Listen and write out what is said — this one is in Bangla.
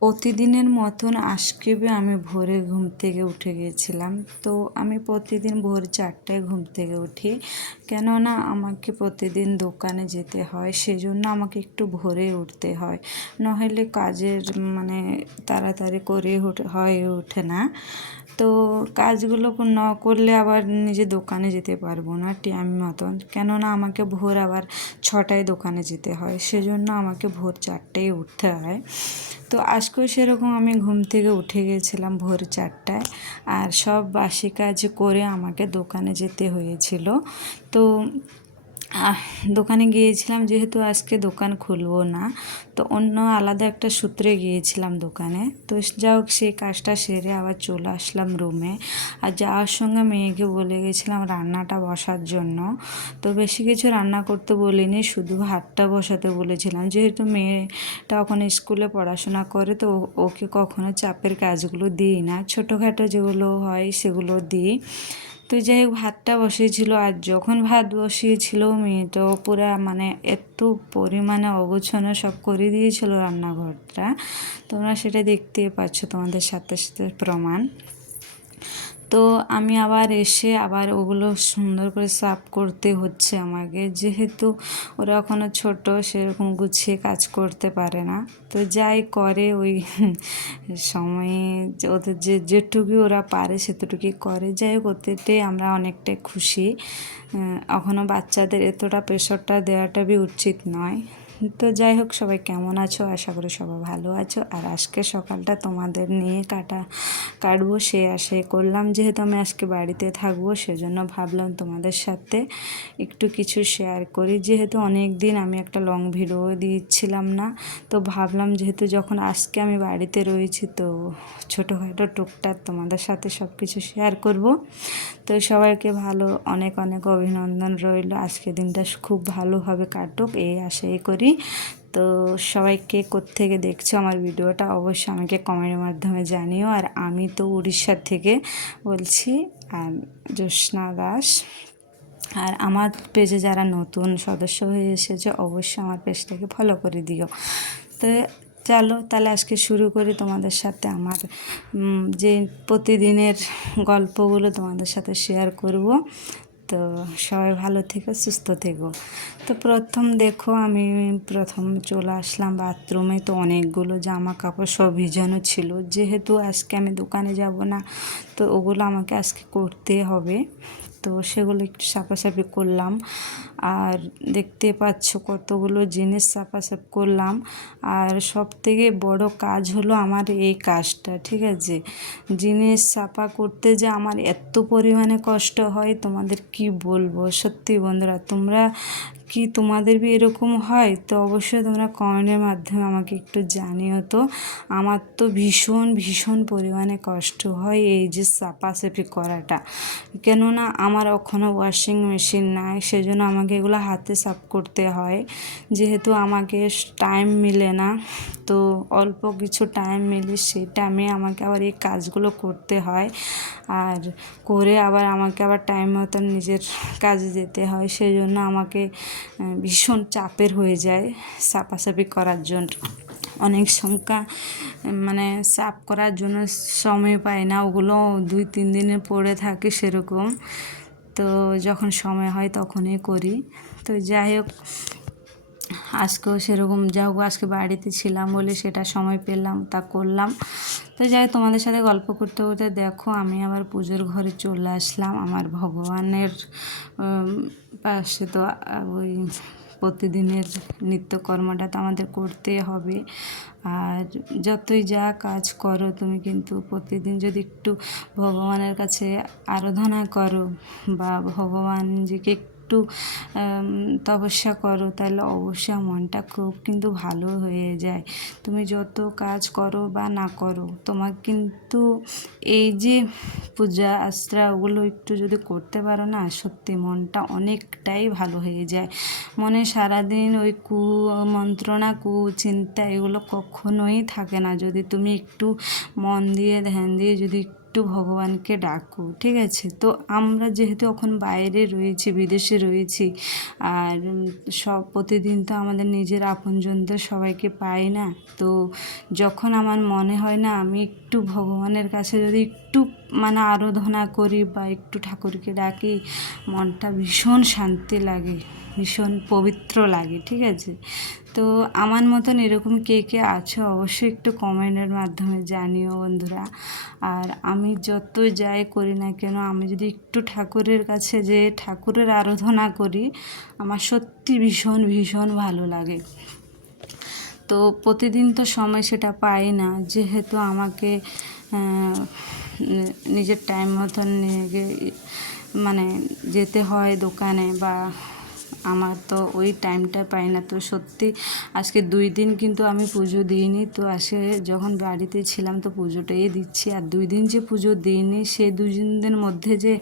প্রতিদিনের মতন আজকেও আমি ভোরে ঘুম থেকে উঠে গিয়েছিলাম। তো আমি প্রতিদিন ভোর 4টায় ঘুম থেকে উঠি, কেননা আমাকে প্রতিদিন দোকানে যেতে হয়, সেজন্য আমাকে একটু ভোরে উঠতে হয়, নইলে কাজের তাড়াতাড়ি করে হয়ে ওঠে না। তো কাজগুলো না করলে আবার নিজে দোকানে যেতে পারবো না টাইম মতন, কেননা আমাকে ভোর আবার 6টায় দোকানে যেতে হয়, সেজন্য আমাকে ভোর 4টায় উঠতে হয়। তো আজকেও সেরকম আমি ঘুম থেকে উঠে গিয়েছিলাম ভোর 4টায়, আর সব বাসি কাজ করে আমাকে দোকানে যেতে হয়েছিল। তো দোকানে গিয়েছিলাম, যেহেতু আজকে দোকান খুলবো না, তো অন্য আলাদা একটা সূত্রে গিয়েছিলাম দোকানে। তো যা হোক সেই কাজটা সেরে আবার চলে আসলাম রুমে। আর যাওয়ার সঙ্গে মেয়েকে বলে গেছিলাম রান্নাটা বসার জন্য। তো বেশি কিছু রান্না করতে বলিনি, শুধু ভাতটা বসাতে বলেছিলাম, যেহেতু মেয়েটা ওখানে স্কুলে পড়াশোনা করে, তো ওকে কখনো চাপের কাজগুলো দিই না, ছোটোখাটো যেগুলো হয় সেগুলো দিই। তো যাই হোক ভাতটা বসিয়েছিল, আর যখন ভাত বসিয়েছিল মেয়েটা পুরা এত পরিমাণে অগোছানো সব করে দিয়েছিল রান্নাঘরটা। তোমরা সেটা দেখতে পাচ্ছ তোমাদের সাথে সাথে প্রমাণ। তো আমি আবার এসে আবার ওগুলো সুন্দর করে সাফ করতে হচ্ছে আমাকে, যেহেতু ওরা এখনও ছোট, সেরকম গুছিয়ে কাজ করতে পারে না। তো যাই করে ওই সময়ে ওদের যেটুকু ওরা পারে সেটুকুই করে। যাই হোক ওতেটাই আমরা অনেকটাই খুশি। এখনও বাচ্চাদের এতটা প্রেশারটা দেওয়াটা উচিত নয়। তো যাই হোক, সবাই কেমন আছো? আশা করি সবাই ভালো আছো। আর আজকে সকালটা তোমাদের নিয়ে কাটবো সে আশাই করলাম, যেহেতু আমি আজকে বাড়িতে থাকবো, সেজন্য ভাবলাম তোমাদের সাথে একটু কিছু শেয়ার করি, যেহেতু অনেক দিন আমি একটা লং ভিডিও দিচ্ছিলাম না। তো ভাবলাম যেহেতু যখন আজকে আমি বাড়িতে রয়েছি, তো ছোটোখাটো টুকটাক তোমাদের সাথে সব কিছু শেয়ার করব। তো সবাইকে অনেক অনেক অভিনন্দন রইল, আজকে দিনটা খুব ভালোভাবে কাটুক এই আশাই করি। তো সবাইকে কোত্থেকে দেখছো আমার ভিডিওটা অবশ্যই আমাকে কমেন্টের মাধ্যমে জানিও। আর আমি তো উড়িষ্যার থেকে বলছি, আর জ্যোৎস্না দাস। আর আমার পেজে যারা নতুন সদস্য হয়ে এসেছে অবশ্যই আমার পেজটাকে ফলো করে দিও। তো চলো তাহলে আজকে শুরু করি তোমাদের সাথে আমার যে প্রতিদিনের গল্পগুলো তোমাদের সাথে শেয়ার করব। তো সবাই ভালো থেকো, সুস্থ থেকো। তো দেখো আমি প্রথম চলে আসলাম বাথরুমে। তো অনেকগুলো জামা কাপড় সব ভিজানো ছিল, যেহেতু আজকে আমি দোকানে যাব না, তো ওগুলো আমাকে আজকে করতে হবে। তো সেগুলো একটু সাফাসাফি করলাম। আর দেখতে পাচ্ছ কতগুলো জিনিস সাফাসাফি করলাম। আর সব থেকে বড় কাজ হলো আমার এই কাজটা, ঠিক আছে। জিনিস সাফা করতে যে আমার এত পরিমাণে কষ্ট হয় তোমাদের কি বলবো। সত্যি বন্ধুরা, তোমাদের এরকম হয়? তো অবশ্যই তোমরা কমেন্টের মাধ্যমে আমাকে একটু জানিও। তো আমার তো ভীষণ ভীষণ পরিমাণে কষ্ট হয় এই যে সাফাসাফি করাটা, কেননা আমার এখনও ওয়াশিং মেশিন নাই, সেজন্য আমাকে এগুলো হাতে সাফ করতে হয়, যেহেতু আমাকে টাইম মিলে না। তো অল্প কিছু টাইম মিলে সেই টাইমে আমাকে আবার এই কাজগুলো করতে হয়, আর করে আবার আমাকে আবার টাইম মতন নিজের কাজে যেতে হয়, সেই জন্য আমাকে ভীষণ চাপের হয়ে যায় সাফাসাফি করার জন্য। অনেক সংখ্যা সাফ করার জন্য সময় পাই না, ওগুলো 2-3 দিনে পড়ে থাকে সেরকম। তো যখন সময় হয় তখনই করি। তো যাই হোক আজকেও সেরকম, যা হোক আজকে বাড়িতে ছিলাম বলে সেটা সময় পেলাম, তা করলাম। তো যাই তোমাদের সাথে গল্প করতে করতে দেখো আমি আবার পুজোর ঘরে চলে আসলাম। আমার ভগবানের পাশে তো ওই প্রতিদিনের নিত্যকর্মটা তো আমাদের করতে হবে। আর যতই যা কাজ করো তুমি কিন্তু প্রতিদিন যদি একটু ভগবানের কাছে আরাধনা করো বা ভগবানজিকে একটু তপস্যা করো, তাহলে অবশ্যই মনটা খুব কিন্তু ভালো হয়ে যায়। তুমি যত কাজ করো বা না করো, তোমার কিন্তু এই যে পূজা আশ্রা ওগুলো একটু যদি করতে পারো না, সত্যি মনটা অনেকটাই ভালো হয়ে যায়। মনে সারাদিন ওই কুমন্ত্রণা কুচিন্তা এগুলো কখনোই থাকে না, যদি তুমি একটু মন দিয়ে ধ্যান দিয়ে যদি একটু ভগবানকে ডাকো, ঠিক আছে? তো আমরা যেহেতু এখন বাইরে রয়েছি, বিদেশে রয়েছি, আর সব প্রতিদিন তো আমাদের নিজের আপনজনদের সবাইকে পাই না। তো যখন আমার মনে হয় না আমি একটু ভগবানের কাছে যদি একটু মানে আরাধনা করি বা একটু ঠাকুরকে ডাকি, মনটা ভীষণ শান্তি লাগে, ভীষণ পবিত্র লাগে, ঠিক আছে? তো আমার মতন এরকম কে কে আছো অবশ্যই একটু কমেন্টের মাধ্যমে জানিও বন্ধুরা। আর আমি যত যাই করি না কেন, আমি যদি একটু ঠাকুরের কাছে যে ঠাকুরের আরাধনা করি, আমার সত্যি ভীষণ ভীষণ ভালো লাগে। তো প্রতিদিন তো সময় সেটা পাই না, যেহেতু আমাকে নিজের টাইম মতন নিয়ে মানে যেতে হয় দোকানে, বা আমার তো ওই টাইমটা পাই না। তো সত্যি আজকে 2 দিন কিন্তু আমি পুজো দিইনি। তো আজকে যখন বাড়িতে ছিলাম তো পুজোটাই দিচ্ছি। আর 2 দিন যে পুজো দিইনি, সেই 2 দিনের মধ্যে যে